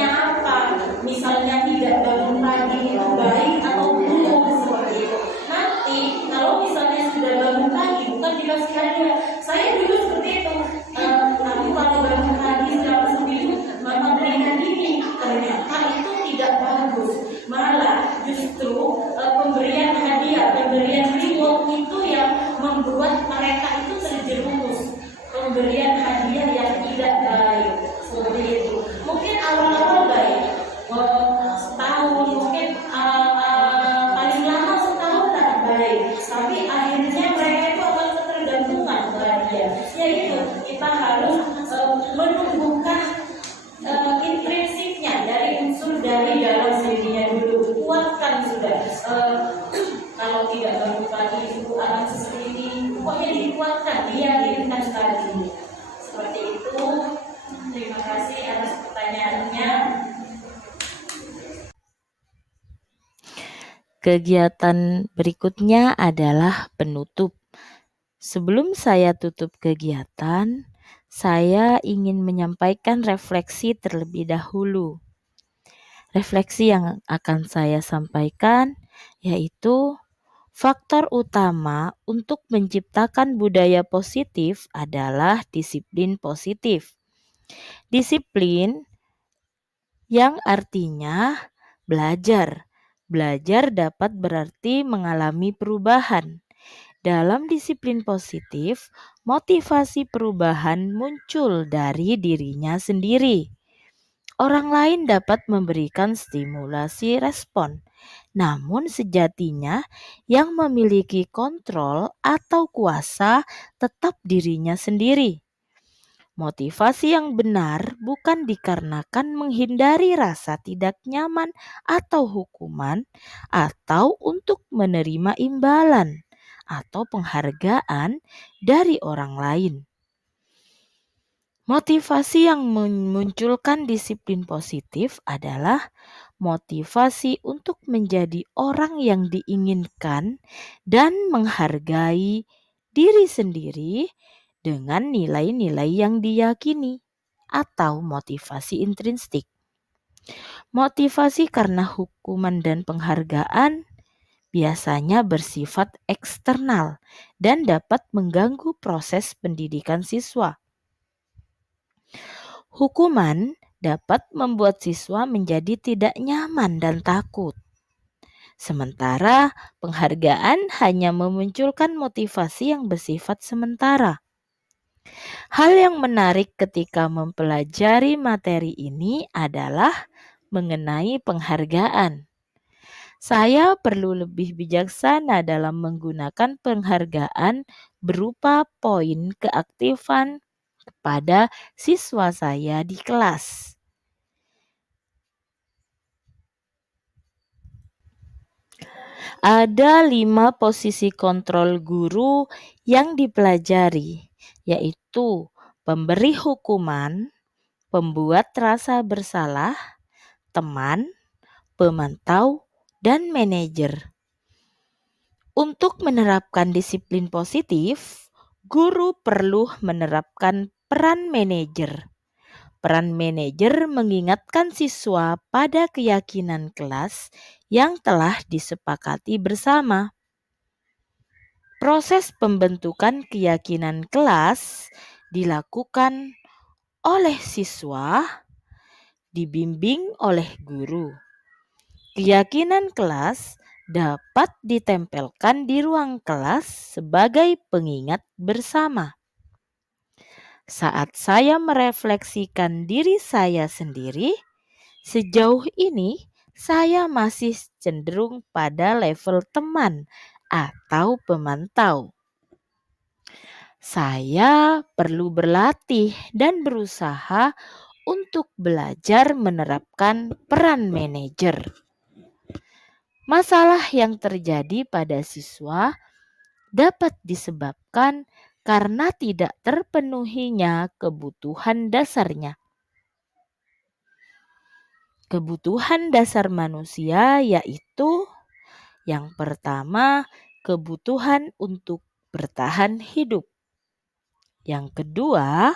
pemberian hadiah yang tidak baik. Seperti itu. Mungkin awal-awal baik, setahun, mungkin paling lama setahun tak baik, tapi akhirnya mereka itu akan ketergantungan pada dia. Yaitu kita harus menumbuhkan intrinsiknya dari unsur dari dalam dirinya dulu, kuatkan sudah. Kalau tidak bagus lagi itu anak seperti ini, pokoknya dikuatkan, diyakinkan sekali. Seperti itu. Terima kasih atas pertanyaannya. Kegiatan berikutnya adalah penutup. Sebelum saya tutup kegiatan, saya ingin menyampaikan refleksi terlebih dahulu. Refleksi yang akan saya sampaikan yaitu faktor utama untuk menciptakan budaya positif adalah disiplin positif. Disiplin yang artinya belajar. Belajar dapat berarti mengalami perubahan. Dalam disiplin positif, motivasi perubahan muncul dari dirinya sendiri. Orang lain dapat memberikan stimulasi respon, namun sejatinya yang memiliki kontrol atau kuasa tetap dirinya sendiri. Motivasi yang benar bukan dikarenakan menghindari rasa tidak nyaman atau hukuman, atau untuk menerima imbalan atau penghargaan dari orang lain. Motivasi yang memunculkan disiplin positif adalah motivasi untuk menjadi orang yang diinginkan dan menghargai diri sendiri dengan nilai-nilai yang diyakini atau motivasi intrinsik. Motivasi karena hukuman dan penghargaan biasanya bersifat eksternal dan dapat mengganggu proses pendidikan siswa. Hukuman dapat membuat siswa menjadi tidak nyaman dan takut. Sementara penghargaan hanya memunculkan motivasi yang bersifat sementara. Hal yang menarik ketika mempelajari materi ini adalah mengenai penghargaan. Saya perlu lebih bijaksana dalam menggunakan penghargaan berupa poin keaktifan kepada siswa saya di kelas. Ada 5 posisi kontrol guru yang dipelajari, yaitu pemberi hukuman, pembuat rasa bersalah, teman, pemantau, dan manajer. Untuk menerapkan disiplin positif, guru perlu menerapkan peran manajer. Peran manajer mengingatkan siswa pada keyakinan kelas yang telah disepakati bersama. Proses pembentukan keyakinan kelas dilakukan oleh siswa, dibimbing oleh guru. Keyakinan kelas dapat ditempelkan di ruang kelas sebagai pengingat bersama. Saat saya merefleksikan diri saya sendiri, sejauh ini saya masih cenderung pada level teman atau pemantau. Saya perlu berlatih dan berusaha untuk belajar menerapkan peran manajer. Masalah yang terjadi pada siswa dapat disebabkan karena tidak terpenuhinya kebutuhan dasarnya. Kebutuhan dasar manusia yaitu yang pertama, kebutuhan untuk bertahan hidup. Yang kedua,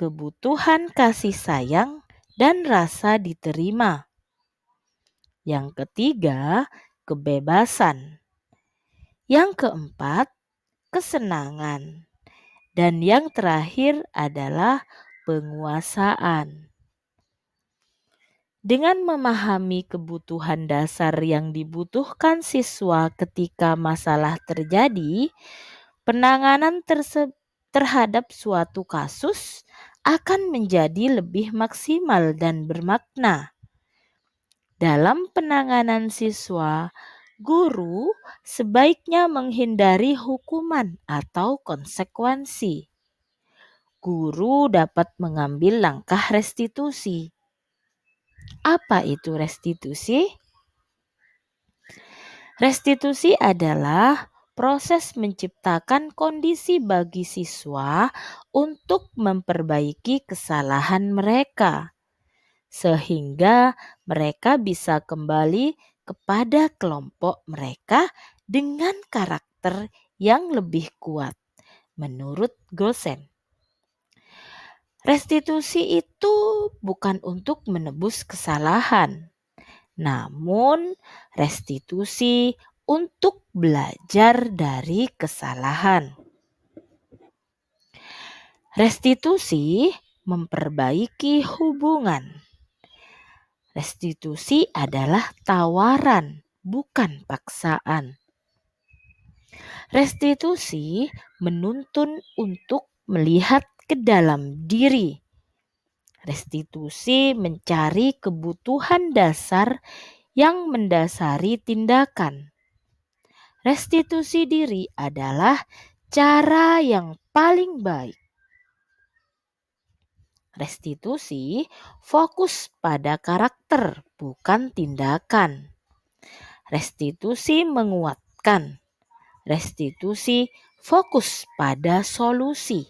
kebutuhan kasih sayang dan rasa diterima. Yang ketiga, kebebasan. Yang keempat, kesenangan. Dan yang terakhir adalah penguasaan. Dengan memahami kebutuhan dasar yang dibutuhkan siswa ketika masalah terjadi, penanganan terhadap suatu kasus akan menjadi lebih maksimal dan bermakna. Dalam penanganan siswa, guru sebaiknya menghindari hukuman atau konsekuensi. Guru dapat mengambil langkah restitusi. Apa itu restitusi? Restitusi adalah proses menciptakan kondisi bagi siswa untuk memperbaiki kesalahan mereka, sehingga mereka bisa kembali kepada kelompok mereka dengan karakter yang lebih kuat, menurut Gosen. Restitusi itu bukan untuk menebus kesalahan, namun restitusi untuk belajar dari kesalahan. Restitusi memperbaiki hubungan. Restitusi adalah tawaran, bukan paksaan. Restitusi menuntun untuk melihat ke dalam diri. Restitusi mencari kebutuhan dasar yang mendasari tindakan. Restitusi diri adalah cara yang paling baik. Restitusi fokus pada karakter, bukan tindakan. Restitusi menguatkan. Restitusi fokus pada solusi.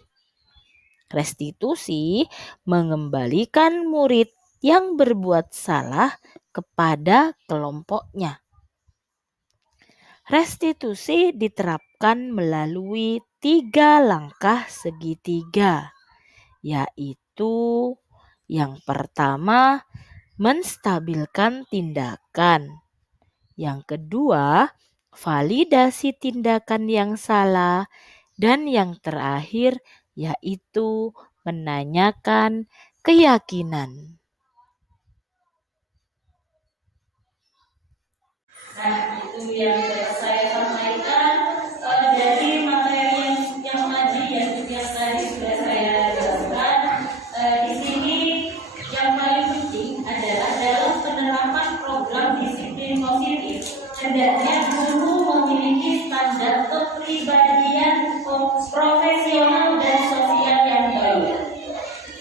Restitusi mengembalikan murid yang berbuat salah kepada kelompoknya. Restitusi diterapkan melalui 3 langkah segitiga, yaitu yang pertama, menstabilkan tindakan. Yang kedua, validasi tindakan yang salah. Dan yang terakhir, yaitu menanyakan keyakinan. Nah, itu yang dapat saya sampaikan dari materi yang tadi yang tadi sudah saya jelaskan. Di sini yang paling penting adalah dalam penerapan program disiplin positif, hendaknya guru memiliki standar kepribadian profesional dan sosial yang baik,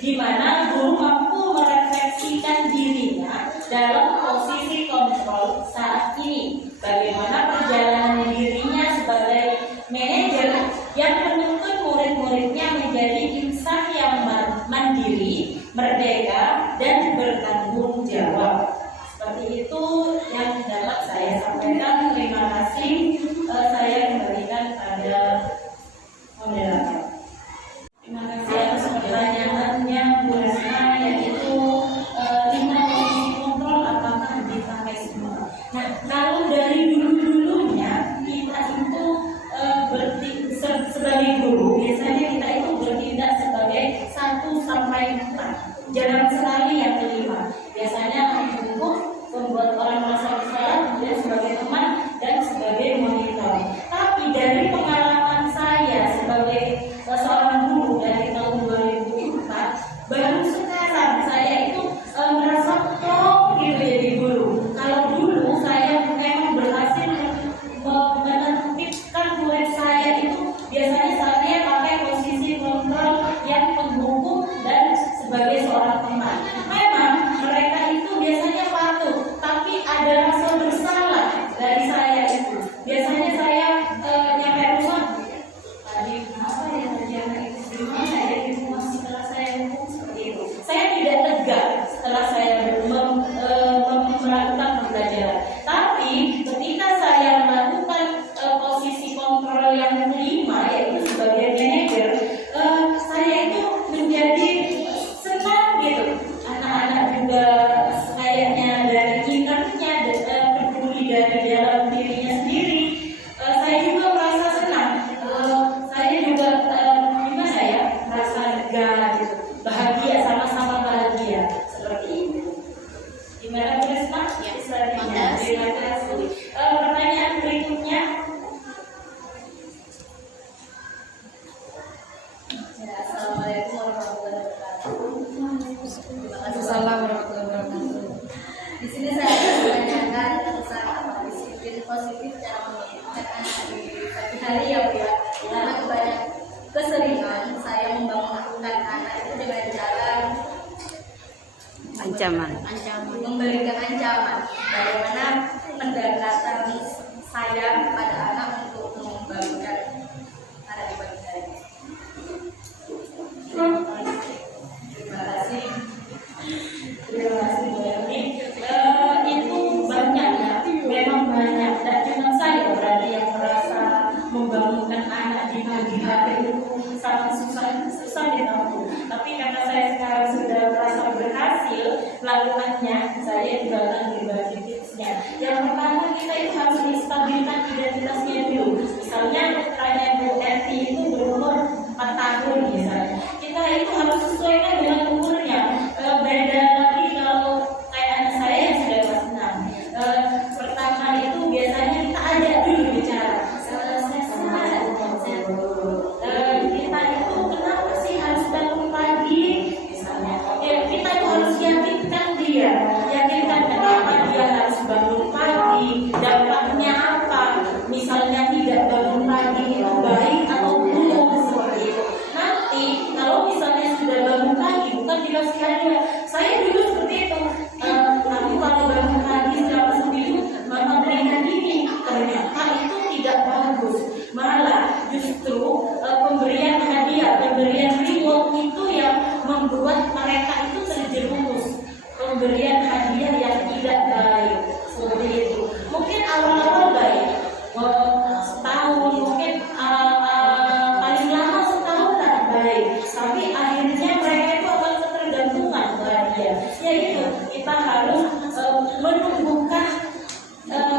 di mana guru mampu merefleksikan dirinya dalam posisi kontrol saat ini, bagaimana perjalanan dirinya sebagai manajer yang menuntun murid-muridnya menjadi insan yang mandiri, merdeka, dan bertanggung jawab. Seperti itu yang dapat saya sampaikan. Terima kasih. Saya kembalikan pada moderator. Terima kasih atas pertanyaannya Bu Resma, yaitu 5 posisi kontrol apakah dipakai semua. Nah, kalau dari dulu-dulunya kita itu sebagai guru, biasanya kita itu bertindak sebagai 1 sampai 4. Jarang sekali yang kelima. Biasanya untuk membuat orang merasa bersalah, kemudian sebagai teman dan sebagai monitor. Tapi dari pengalaman saya sebagai seorang guru dari tahun 2004, baru sekarang saya itu merasa plong gitu jadi guru. Kalau dulu saya memang berhasil menertibkan murid saya itu biasanya saya pakai posisi kontrol yang penghukum dan sebagai seorang teman. Memang mereka itu biasanya patuh, tapi ada rasa bersalah dari saya itu. Biasanya saya nyampe rumah, tadi apa ya terjadi di mana ya di rumah setelah saya hukum seperti itu. Saya tidak lega setelah saya melakukan pembelajaran. Tapi ketika saya melakukan posisi kontrol yang kelima, yaitu sebagai manajer, saya itu menjadi senang gitu. Anak-anak juga kayaknya dari innernya peduli dari dalam dirinya sendiri. Saya juga merasa senang. Saya juga gimana ya, merasa lega gitu, bahagia, sama-sama bahagia seperti itu. Gimana Bu Resma? Ya, terima kasih. Pertanyaan berikutnya. Assalamualaikum warahmatullahi wabarakatuh. Di sini saya akan menanyakan tentang disiplin positif cara mendidik anak di pagi hari ya Bu ya. Karena kebanyakan keseringan saya membangunkan anak itu dengan cara memberikan ancaman. Bagaimana pendekatan saya pada anak untuk membangunkan anak di pagi hari. Terima kasih. Terima kasih Bu Erni. Itu banyak ya, memang banyak. Dan cuma saya berarti yang merasa membangunkan anak di pagi hari itu sangat susah ditempuh. Tapi karena saya sekarang sudah merasa berhasil melakukannya, saya juga akan berbagi tipsnya. Yang pertama, kita itu harus menstabilkan identitasnya dulu. Misalnya putranya Bu Erni itu berumur 4 tahun misalnya. Kita itu harus sesuaikan dengan umurnya. Beda lagi kalau kayak anak saya yang sudah kelas 6. Pertama itu biasanya kita ajak dulu bicara. Kita itu kenapa sih harus bangun pagi? Misalnya, ya kita itu harus yakinkan dia, yakinkan kenapa dia harus bangun pagi, dampaknya apa. Misalnya tidak bangun pagi itu baik atau belum seperti itu. Nanti kalau misalnya sudah bangun pagi, bukan dikasih hadiah. Saya dulu seperti itu. Tapi kalau bangun pagi selama seminggu, mama berikan ini, ternyata itu tidak bagus. Malah justru pemberian hadiah, pemberian reward itu yang membuat mereka itu terjerumus. Pemberian hadiah yang tidak baik seperti itu. Mungkin awal-awal baik, setahun, mungkin paling lama setahun lah baik. Tapi akhirnya mereka itu akan ketergantungan kepada dia. Yaitu kita harus menumbuhkan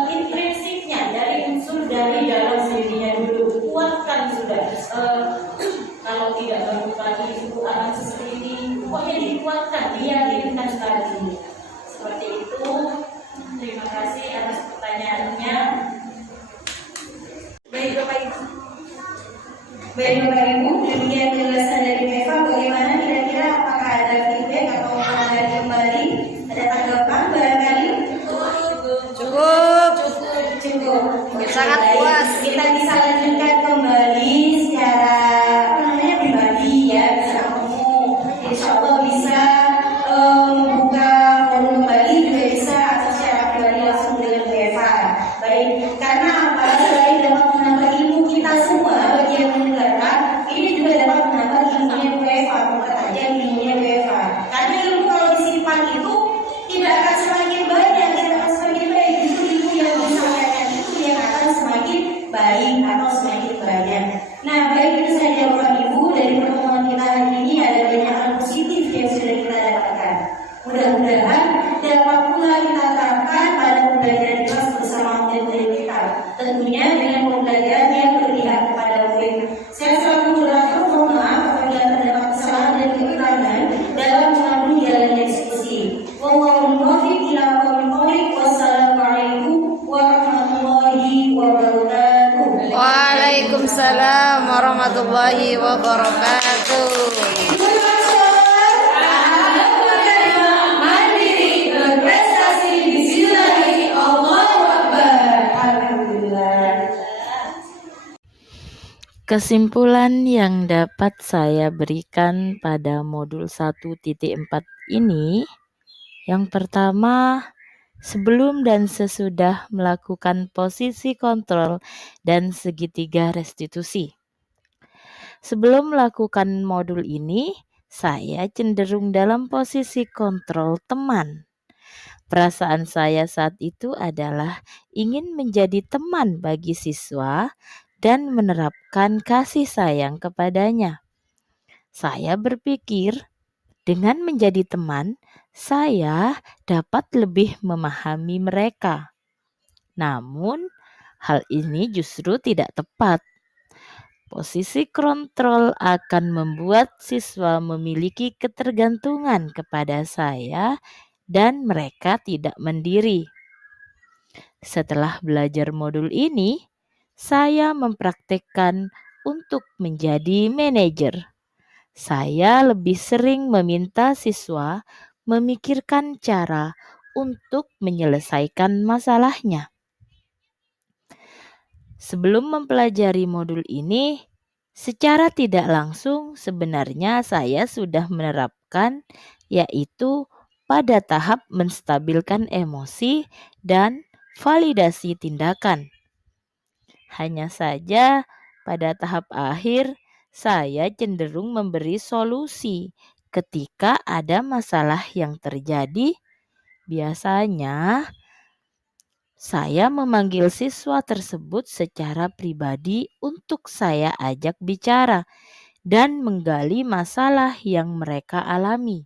intrinsiknya dari unsur dari dalam dirinya dulu. Kuatkan sudah. Kalau tidak bangun pagi itu akan seperti ini. Pokoknya dikuatkan, diyakinkan tadi. Seperti itu. Terima kasih atas pertanyaannya. Baik Bapak Ibu. Baik Bapak Ibu, demikian penjelasan dari Eva. Bagaimana kira-kira apakah ada feedback atau pengamatan kembali? Ada tanggapan barangkali? Cukup. Sangat Baik. puas. Kita bisa lanjutkan kembali secara pribadi ya, bisa ketemu. Insya Allah bisa membuka forum kembali, juga bisa atau secara pribadi langsung dengan Bu Eva. Baik, karena apa? Selain dapat menambah ilmu kita semua bagi yang mendengarkan, ini juga dapat menambah ilmunya Bu Eva, bukan saja ilmunya Bu Eva. Karena ilmu kalau disimpan itu tidak akan semakin banyak, tidak akan semakin baik. Itu ilmu yang disampaikan itu yang akan semakin baik atau semakin banyak. Nah, baik itu saja Bapak Ibu, dari pertemuan kita hari ini ada banyak hal positif yang sudah kita dapatkan. Mudah-mudahan dapat pula kita terapkan pada pembelajaran kelas bersama murid-murid kita. Tentunya dengan pembelajaran yang berpihak kepada murid. Saya selalu berdoa mohon maaf apabila terdapat kesalahan dan kekurangan dalam mengambil jalan diskusi. Wallahul muwaffiq ila aqwamit thoriq. Wassalamualaikum warahmatullahi wabarakatuh. Waalaikumsalam warahmatullahi wabarakatuh. Mandiri berprestasi bismillahi Allahu Akbar. Alhamdulillah. Kesimpulan yang dapat saya berikan pada modul 1.4 ini, yang pertama, sebelum dan sesudah melakukan posisi kontrol dan segitiga restitusi. Sebelum melakukan modul ini, saya cenderung dalam posisi kontrol teman. Perasaan saya saat itu adalah ingin menjadi teman bagi siswa dan menerapkan kasih sayang kepadanya. Saya berpikir, dengan menjadi teman, saya dapat lebih memahami mereka. Namun, hal ini justru tidak tepat. Posisi kontrol akan membuat siswa memiliki ketergantungan kepada saya dan mereka tidak mandiri. Setelah belajar modul ini, saya mempraktikkan untuk menjadi manajer. saya lebih sering meminta siswa memikirkan cara untuk menyelesaikan masalahnya. Sebelum mempelajari modul ini, secara tidak langsung sebenarnya saya sudah menerapkan, yaitu pada tahap menstabilkan emosi dan validasi tindakan. Hanya saja pada tahap akhir saya cenderung memberi solusi ketika ada masalah yang terjadi. Biasanya saya memanggil siswa tersebut secara pribadi untuk saya ajak bicara dan menggali masalah yang mereka alami.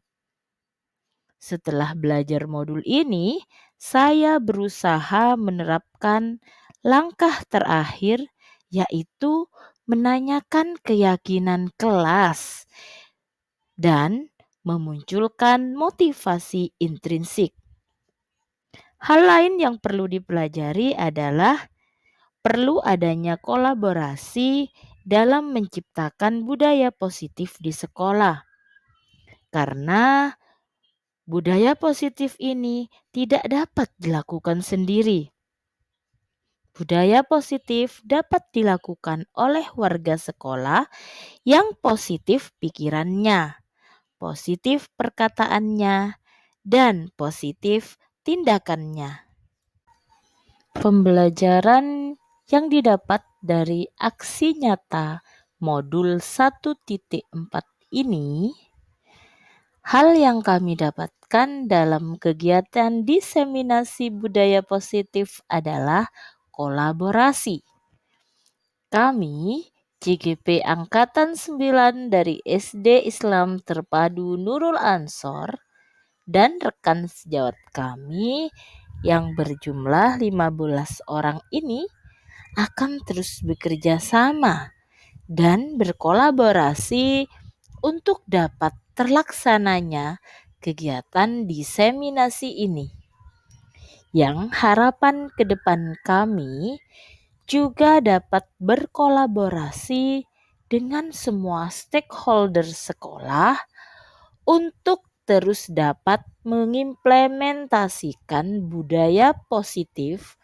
Setelah belajar modul ini, saya berusaha menerapkan langkah terakhir, yaitu menanyakan keyakinan kelas dan memunculkan motivasi intrinsik. Hal lain yang perlu dipelajari adalah perlu adanya kolaborasi dalam menciptakan budaya positif di sekolah. Karena budaya positif ini tidak dapat dilakukan sendiri. Budaya positif dapat dilakukan oleh warga sekolah yang positif pikirannya, positif perkataannya, dan positif tindakannya. Pembelajaran yang didapat dari aksi nyata modul 1.4 ini, hal yang kami dapatkan dalam kegiatan diseminasi budaya positif adalah kolaborasi. Kami CGP Angkatan 9 dari SD Islam Terpadu Nurul Ansor dan rekan sejawat kami yang berjumlah 15 orang ini akan terus bekerja sama dan berkolaborasi untuk dapat terlaksananya kegiatan diseminasi ini. Yang harapan ke depan kami juga dapat berkolaborasi dengan semua stakeholder sekolah untuk terus dapat mengimplementasikan budaya positif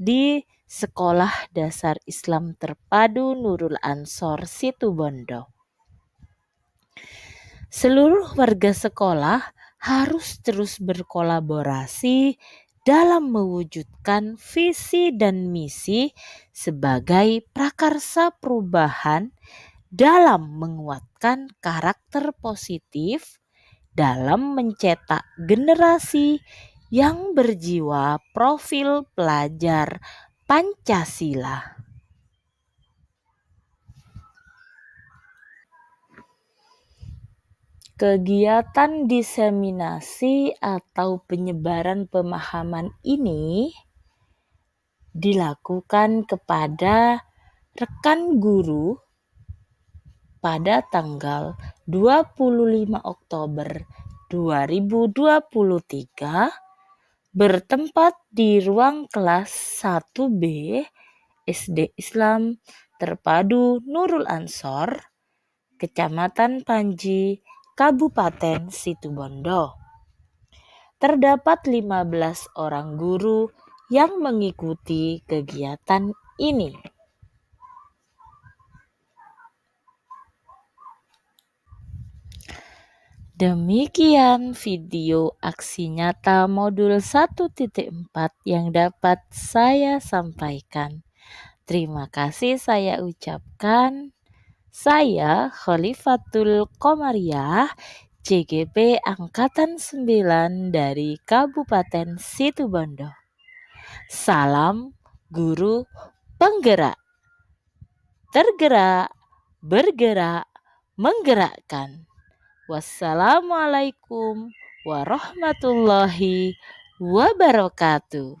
di Sekolah Dasar Islam Terpadu Nurul Ansor Situbondo. Seluruh warga sekolah harus terus berkolaborasi dalam mewujudkan visi dan misi sebagai prakarsa perubahan dalam menguatkan karakter positif dalam mencetak generasi yang berjiwa profil pelajar Pancasila. Kegiatan diseminasi atau penyebaran pemahaman ini dilakukan kepada rekan guru pada tanggal 25 Oktober 2023 bertempat di ruang kelas 1B SD Islam Terpadu Nurul Ansor, Kecamatan Panji, Kabupaten Situbondo. Terdapat 15 orang guru yang mengikuti kegiatan ini. Demikian video aksi nyata modul 1.4 yang dapat saya sampaikan. Terima kasih saya ucapkan. Saya Khalifatul Komariah, CGP Angkatan 9 dari Kabupaten Situbondo. Salam guru penggerak. Tergerak, bergerak, menggerakkan. Wassalamualaikum warahmatullahi wabarakatuh.